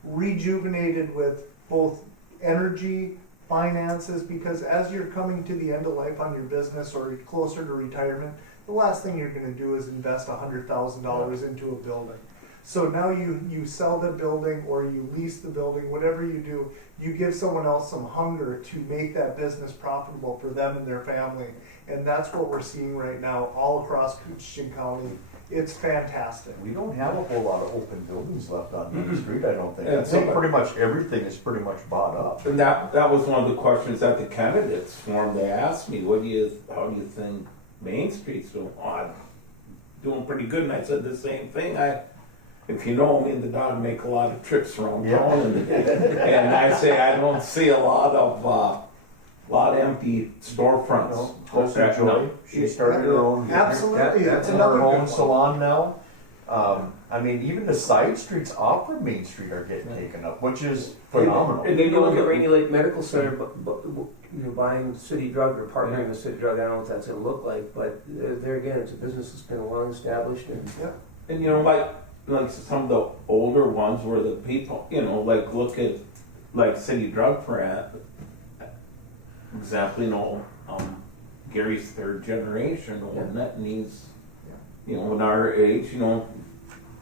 rejuvenated with both energy, finances, because as you're coming to the end of life on your business or closer to retirement, the last thing you're gonna do is invest $100,000 into a building. So now you sell the building or you lease the building, whatever you do, you give someone else some hunger to make that business profitable for them and their family. And that's what we're seeing right now all across Coochin County. It's fantastic. We don't have a whole lot of open buildings left on Main Street, I don't think. Yeah, I think so- pretty much everything is pretty much bought up. And that was one of the questions at the candidates forum. They asked me, how do you think Main Street's doing? Oh, I'm doing pretty good. And I said the same thing. If you know me and the dog make a lot of trips around Yeah. town, and I say I don't see a lot of empty storefronts. Close to Joy, she started her own. Absolutely, That's that's in another her good own one. salon now. I mean, even the side streets off of Main Street are getting taken up, which is phenomenal. And then you look at Rainy Lake Medical Center, buying city drug or partnering with city drug, I don't know what that's gonna look like, but there again, it's a business that's been long established and. And like some of the older ones where the people, like look at like City Drug for example, Gary's third generation, and that needs, in our age,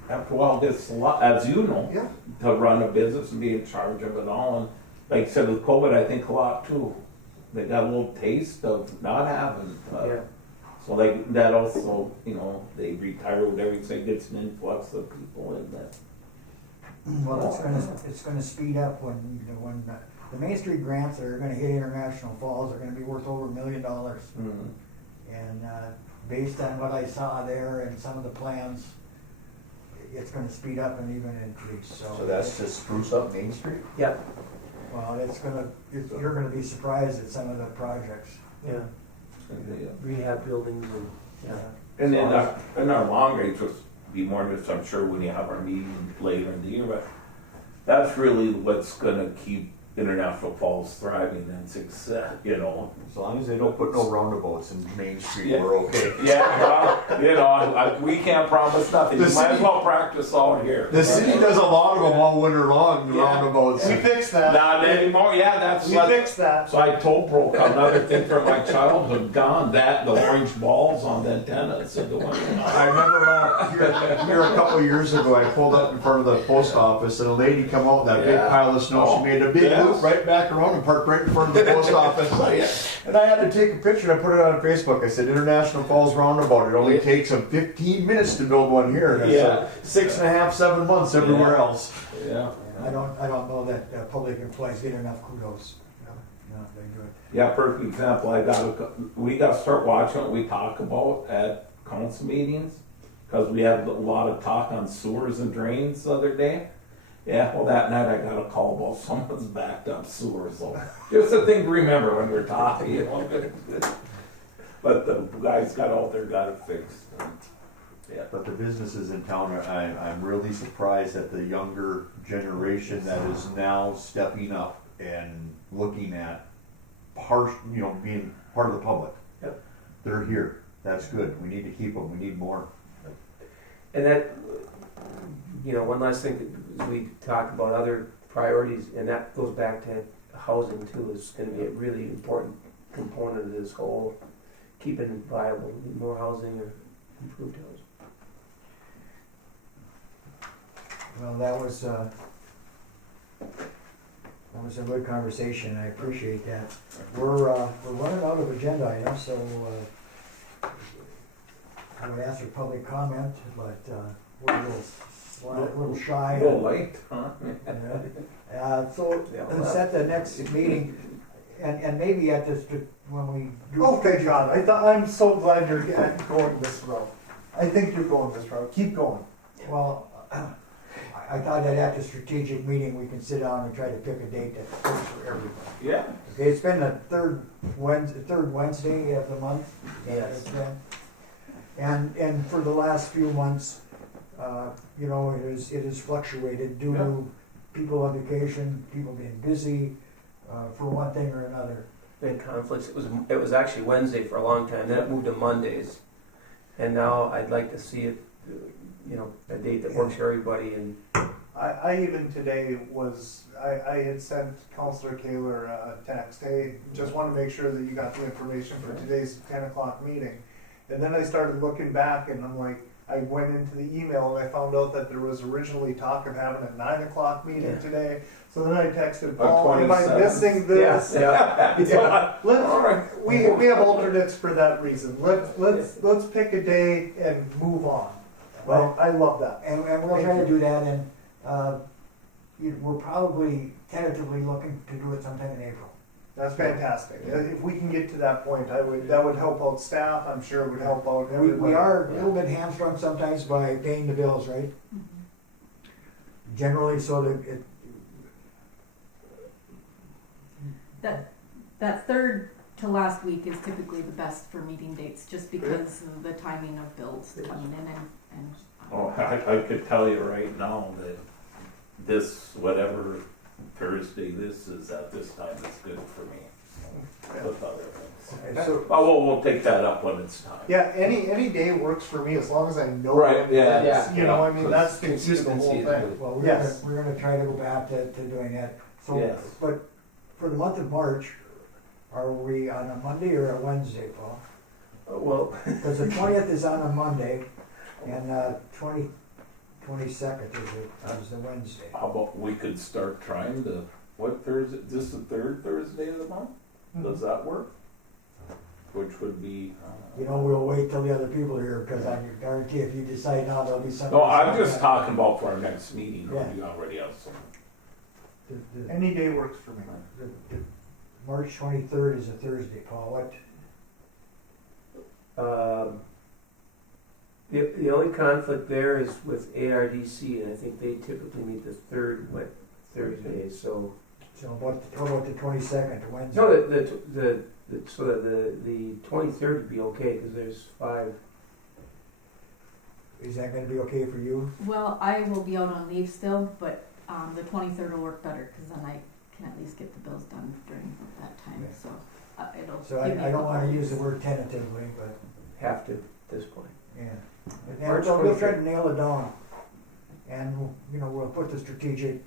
after a while gets a lot, as you know, Yeah. to run a business and be in charge of it all. And like I said with COVID, I think a lot too. They got a little taste of not having. Yeah. So like that also, they retire with everything, gets an influx of people in that. Well, it's gonna speed up when the Main Street grants that are gonna hit International Falls are gonna be worth over $1 million. And based on what I saw there and some of the plans, it's gonna speed up and even increase, So that's to spruce up Main Street? Yeah, Well, you're gonna be surprised at some of the projects. yeah, rehab buildings and, yeah. And in our long range, will be more just, I'm sure, when you have our meeting later in the year, but that's really what's gonna keep International Falls thriving and success, As long as they don't put no roundabouts in Main Street, Yeah. we're okay. Yeah, well, we can't promise nothing. The You might as city- well practice out here. The city does a lot of them all winter long, the Yeah. roundabouts. We fixed that. Not anymore, yeah, that's We what. fixed that. So I told Brooke, another thing from my childhood, gone, the orange balls on the antennas and the one. I remember here a couple of years ago, I pulled up in front of the post office and a lady come out in that big Yeah. pile of snow. Oh, She made a big yes. loop right back around and parked right in front of the post office. And I had to take a picture and I put it on Facebook. I said, International Falls Roundabout. It only takes them 15 minutes to build one here. And I said, 6.5, 7 months everywhere Yeah. else. Yeah. I don't know that public employees get enough kudos. No, they do it. Yeah, perfect example. We got to start watching what we talk about at council meetings, because we had a lot of talk on sewers and drains the other day. Yeah, well, that night I got a call about someone's backed up sewers. So just a thing to remember when we're talking. But the guys got out there, got it fixed. Yeah. But the businesses in town, I'm really surprised at the younger generation that is now stepping up and looking at being part of the public. Yep. They're here. That's good. We need to keep them. We need more. And that, one last thing, we talked about other priorities, and that goes back to housing too, is gonna be a really important component of this whole keeping it viable, more housing or improved housing. Well, that was a good conversation. I appreciate that. We're running out of agenda items, so I would ask for public comment, but we're a little shy. A little late, huh? So let's set the next meeting, and maybe at this, when we do. Okay, John, I'm so glad you're going this route. I think you're going this route. Keep going. Well, I thought that at the strategic meeting, we can sit down and try to pick a date that works for everybody. Yeah. Okay, it's been the third Wednesday of the month. Yes. It's been. And for the last few months, it has fluctuated due to people on vacation, people being busy, for one thing or another. Been conflicts. It was actually Wednesday for a long time. Then it moved to Mondays, and now I'd like to see it, a date that works for everybody. And I even today I had sent Counselor Kaler a text, hey, just want to make sure that you got the information for today's 10 o'clock meeting. And then I started looking back and I'm like, I went into the email and I found out that there was originally talk of having a 9 o'clock meeting Yeah. today. So then I texted Paul, am I 27th. missing this? Yeah. Yeah. All right. We have alternates for that reason. Let's pick a day and move on. Well, I love that. And we'll try to do that, and we're probably tentatively looking to do it sometime in April. That's fantastic. If we can get to that point, that would help out staff. I'm sure it would help out everybody. We are a little bit hamstrung sometimes by paying the bills, right? Generally, so that That third to last week is typically the best for meeting dates, just because of the timing of bills coming in and. Oh, I could tell you right now that this, whatever Thursday this is at this time is good for me. With other things. so Oh, we'll take that up when it's time. Yeah, any day works for me as long as I know. Right, when it yeah, is. yeah, You know, yeah. I mean, that's the key to the whole Consistency is thing. good. well, Yes. we're gonna try to go back to doing that. So, Yes. but for the month of March, are we on a Monday or a Wednesday, Paul? Well, Because the 20th is on a Monday, and 22nd is the Wednesday. How about we could start trying to, what Thursday, this is the third Thursday of the month? Does that work? Which would be, You know, we'll wait till the other people are here, because I can guarantee if you decide now, there'll be something. no, I'm just talking about for our next meeting, or Yeah. we already have some. Any day works for me. The March 23rd is a Thursday, Paul. What? the only conflict there is with ARDC, and I think they typically meet the third Thursday, so. So how about the 22nd, Wednesday? No, the 23rd would be okay, because there's 5. Is that gonna be okay for you? Well, I will be out on leave still, but the 23rd will work better, because then I can at least get the bills done during that time, Okay. so it'll. So give me I a don't couple wanna of use the weeks. word tentatively, but, Have to at this point. yeah. And March we'll try 23rd. to nail it down. And, we'll put the strategic,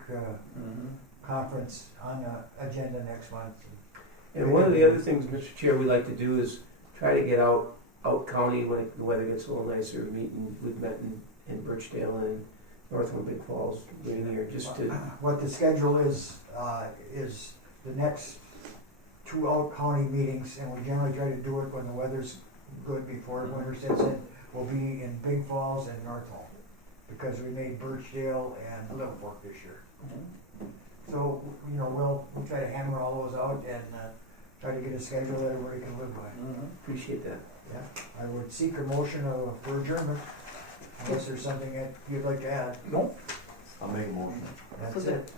conference on the agenda next month. And one of the other things, Mr. Chair, we like to do is try to get out county when the weather gets a little nicer. We've met in Birchdale and Northwood Big Falls during the year, just to. What the schedule is the next 2 out-county meetings, and we generally try to do it when the weather's good before winter sets in, will be in Big Falls and Northwood, because we made Birchdale and Little Fork this year. So, we'll try to hammer all those out and try to get a schedule that everybody can live by. Appreciate that. Yeah, I would seek a motion for adjournment, unless there's something that you'd like to add. No. I'll make a motion. That's So it.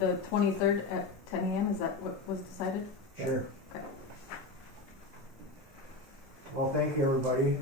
The 23rd at 10 a.m., is that what was decided? Sure. Okay. Well, thank you, everybody.